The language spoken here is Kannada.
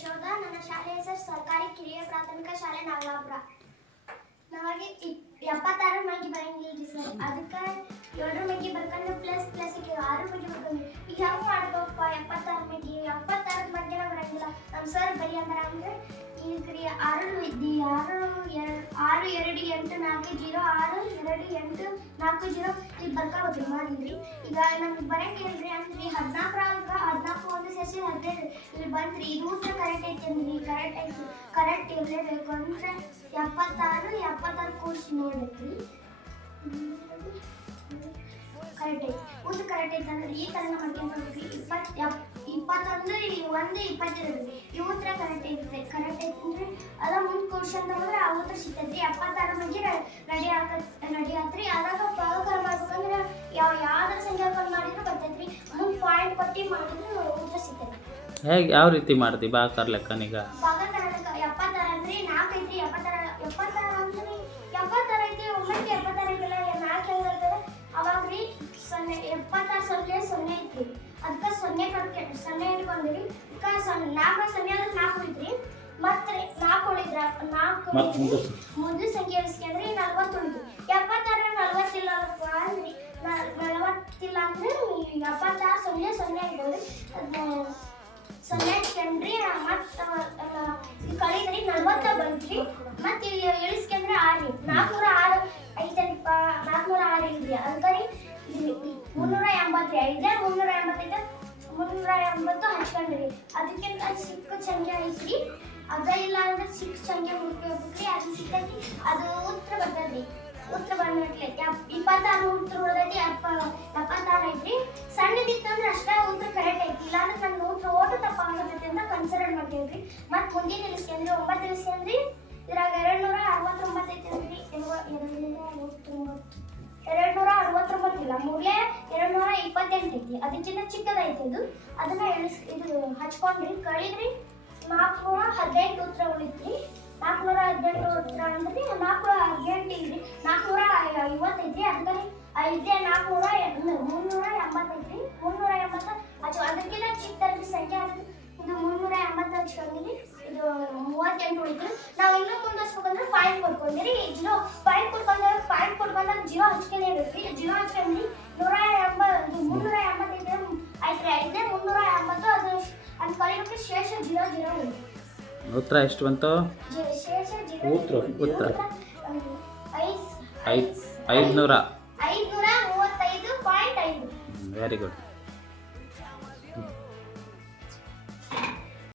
ಯಶೋಧ ನನ್ನ ಶಾಲೆ ಹೆಸರು ಸರ್ಕಾರಿ ಕಿರಿಯ ಪ್ರಾಥಮಿಕ ಶಾಲೆ ನಾಗಲಾಪುರ ನಮಗೆ ಎಪ್ಪತ್ತಾರು ಮಗಿ ಬರಂಗಿಲ್ರಿ ಸರ್. ಅದಕ್ಕೆ ಏಳರ ಮಂದಿ ಬರ್ಕೊಂಡು ಪ್ಲಸ್ ಪ್ಲಸ್ ಆರು ಮಗಿ ಬರ್ಕೊಂಡು. ಈಗ ಹೆಂಗ್ ಮಾಡ್ಬೇಕಪ್ಪ ಎಪ್ಪತ್ತಾರು ಮಗಿ ಎಪ್ಪತ್ತಾರು ಮಗ್ಗಿನ ಬರಂಗಿಲ್ಲ. ನಮ್ಮ ಸರ್ ಬರಿ ಅಂದ್ರ ಅಂದ್ರೆ ಈಗ ರೀ ಆರು ಇದ್ದಿ, ಆರು ಎರಡು ಆರು ಎರಡು ಎಂಟು ನಾಲ್ಕು ಜೀರೋ, ಆರು ಎರಡು ಎಂಟು ನಾಲ್ಕು ಜೀರೋ, ಇಲ್ಲಿ ಬರ್ಕೋಬೇಕು ಮಾಡಿದ್ರಿ ಈಗ ನಮ್ಗೆ ಬರಂಗಿಲ್ರಿ ಅಂದ್ರೆ ಹದಿನಾಲ್ಕರಾಗ ಹದಿನಾಲ್ಕು ಒಂದು ಸೇರಿಸಿ ಹದಿನೈದು ಇಲ್ಲಿ ಬಂದ್ರಿ ಇದು ಉತ್ತರ ಕರೆಕ್ಟ್ ಐತಿ ಅಂದ್ರಿ ಕರೆಕ್ಟ್ ಐತಿ ಕರೆಕ್ಟ್ ಇರಲೇಬೇಕು ಅಂದ್ರೆ ಎಪ್ಪತ್ತಾರು ಎಪ್ಪತ್ತಾರು ಕೂಡಿಸಿ ನೋಡೈತ್ರಿ ಕರೆಕ್ಟ್ ಐತಿ ಉದ್ದು ಕರೆಕ್ಟ್ ಐತಿ ಅಂದ್ರೆ ಈ ಥರ ಮಾಡ್ಕೊಂಡ್ರಿ ಇಪ್ಪತ್ತು ಎಪ್- ಇಪ್ಪತ್ತೊಂದು, ಒಂದು ಇಪ್ಪತ್ತೆರಡು ಈ ಉತ್ತರ ಕರೆಕ್ಟ್ ಐತೆ ಕರೆಕ್ಟ್ ಐತಿ ಅಂದ್ರೆ ಅದ ಮುಂದೆ ಅಂತ ಹೋದ್ರೆ ಆ ಉತ್ತರ ಸಿಗ್ತೈತಿ ಎಪ್ಪತ್ತಾರು ಮಂದಿ ಹೇಗೆ ಯಾವ ರೀತಿ ಮಾಡ್ತಿ ಬಾಕರ್ ಲೆಕ್ಕನೀಗ ಭಾಗಕಾರ ಎಪ್ಪತ್ತಾರು ಸೊನ್ನೆ ಸೊನ್ನೆ ಐತ್ರಿ ಅದಕ್ಕೆ ಸೊನ್ನೆ ಕಟ್ಕೆ ಸೊನ್ನೆ ಇಟ್ಕೊಂಡ್ರಿ ಅದಕ್ಕೆ ಸೊನ್ನೆ ನಾಲ್ಕು ಸೊನ್ನೆ ಅಂದ್ರೆ ನಾಲ್ಕು ಐತ್ರಿ ಮತ್ತೆ ನಾಲ್ಕು ಉಳಿದ್ರ ನಾಲ್ಕು ಮತ್ತ್ ಮುಂದೆ ಸಂಖ್ಯೆ ನಲ್ವತ್ತು ಉಳಿತು ಎಪ್ಪತ್ತಾರು ಅಂದ್ರಿ ನಲ್ವತ್ತಿಲ್ಲ ಎಪ್ಪತ್ತಾರು ಸೊನ್ನೆ ಸೊನ್ನೆ ಅದನ್ನ ಸೊನ್ನೆ ಮತ್ತೆ ಮತ್ತೆ ಇಲ್ಲಿ ನಾಲ್ಕುನೂರ ಆರು ಆರು ಇಲ್ರಿ. ಮುನ್ನೂರ ಎಂಬತ್ತು ಮುನ್ನೂರ ಅದಕ್ಕಿಂತ ಸಿಕ್ಕ ಅದ ಇಲ್ಲ ಹುಡ್ಕೋಬೇಕ್ರಿ. ಅದು ಉತ್ತರ ಬರ್ತದ್ರಿ. ಉತ್ತರ ಬಂದ್ಬಿಟ್ಲೆ. ಇಪ್ಪತ್ತಾರು ಉತ್ತರ ಎಪ್ಪತ್ತಾರು ಐತ್ರಿ. ಅಷ್ಟೇ ಉತ್ತರ ಕರೆಕ್ಟ್ ಐತಿ. ಇಲ್ಲಾಂದ್ರೆ ನನ್ನ ಉತ್ತರ ಓಟು ತಪ್ಪಾಗತೈತಿ ಅಂತ ಮಾಡ್ತೇವ್ರಿ ಮತ್ತೆ ಮುಂದಿನ ಅಂದ್ರೆ ಒಂಬತ್ತು ಇಳಿಸ್ಕೊಂಡ್ರಿ ಇದ್ರಾಗ ಎರಡು ನೂರ ಅರವತ್ತೊಂಬತ್ತು ಐತಿ ಅಂದ್ರಿ ಎರಡು ನೂರ ಅರವತ್ತೊಂಬತ್ತು ಇಲ್ಲ ಮೂರಲೇ ಎರಡು ನೂರ ಇಪ್ಪತ್ತೆಂಟು ಐತಿ. ಅದಕ್ಕಿಂತ ಚಿಕ್ಕದೈತಿ ಅದು. ಅದನ್ನ ಎಳಿಸ್ ಇದು ಹಚ್ಕೊಂಡ್ರಿ, ಕಳಿದ್ರಿ. ನಾಲ್ಕುನೂರ ಹದಿನೆಂಟು ಉತ್ತರ ಉಳಿತ್ರಿ ನಾಲ್ಕುನೂರ ಹದಿನೆಂಟು ಉತ್ತರ ಅಂದ್ರೆ ನಾಲ್ಕುನೂರ ಹದಿನೆಂಟು ಇಲ್ರಿ. ನಾಲ್ಕುನೂರ ಐವತ್ತೈತಿ. ಅದಕ್ಕೆ ಐದೇ ನಾಲ್ಕುನೂರ ಮುನ್ನೂರ ಎಂಬತ್ತೈತ್ರಿ ಮುನ್ನೂರ ಎಂಬತ್ತು ಹಚ್ಚು ಅದಕ್ಕಿಂತ ಚಿಕ್ಕದಾಗಿ ಸಂಖ್ಯೆ ಅದು ಇದು ಮುನ್ನೂರ ಹಚ್ಕೊಂಡಿರಿ ಇದು ಮೂವತ್ತೆಂಟು ಉಳಿತು. ನಾವು ಇನ್ನೂ ಮುಂದುವರ್ಸ್ಬೇಕಂದ್ರೆ ಪಾಯಿಂಟ್ ಕೊಡ್ಕೊಂಡಿರಿ ಜಿರೋ ಪಾಯಿಂಟ್ ಕೊಡ್ಕೊಂಡ್ರೆ ಪಾಯಿಂಟ್ ಕೊಡ್ಕೊಂಡಾಗ ಜಿಯೋ ಹಚ್ಕೊಂಡೇ ಇರ್ತೀವಿ ಜಿಯೋ ಹಚ್ಕೊಂಡ್ರಿ ನೂರ ಎಂಬತ್ತು ಮುನ್ನೂರ ಎಂಬತ್ತೈದು ಐತ್ರಿ. ಐದನೇ ಮುನ್ನೂರ ಎಂಬತ್ತು ಅದು ಅದು ಕಲಿಬೇಕು ಶೇಷ ಜಿಯೋ ಜಿರೋ ಉತ್ತರ ಎಷ್ಟು ಬಂತು? ಉತ್ತರ, ಉತ್ತರ. ಐದು ಐದು ಐದುನೂರ. ಐದುನೂರ ಮೂವತ್ತೈದು ಪಾಯಿಂಟ್ ಐದು. Very good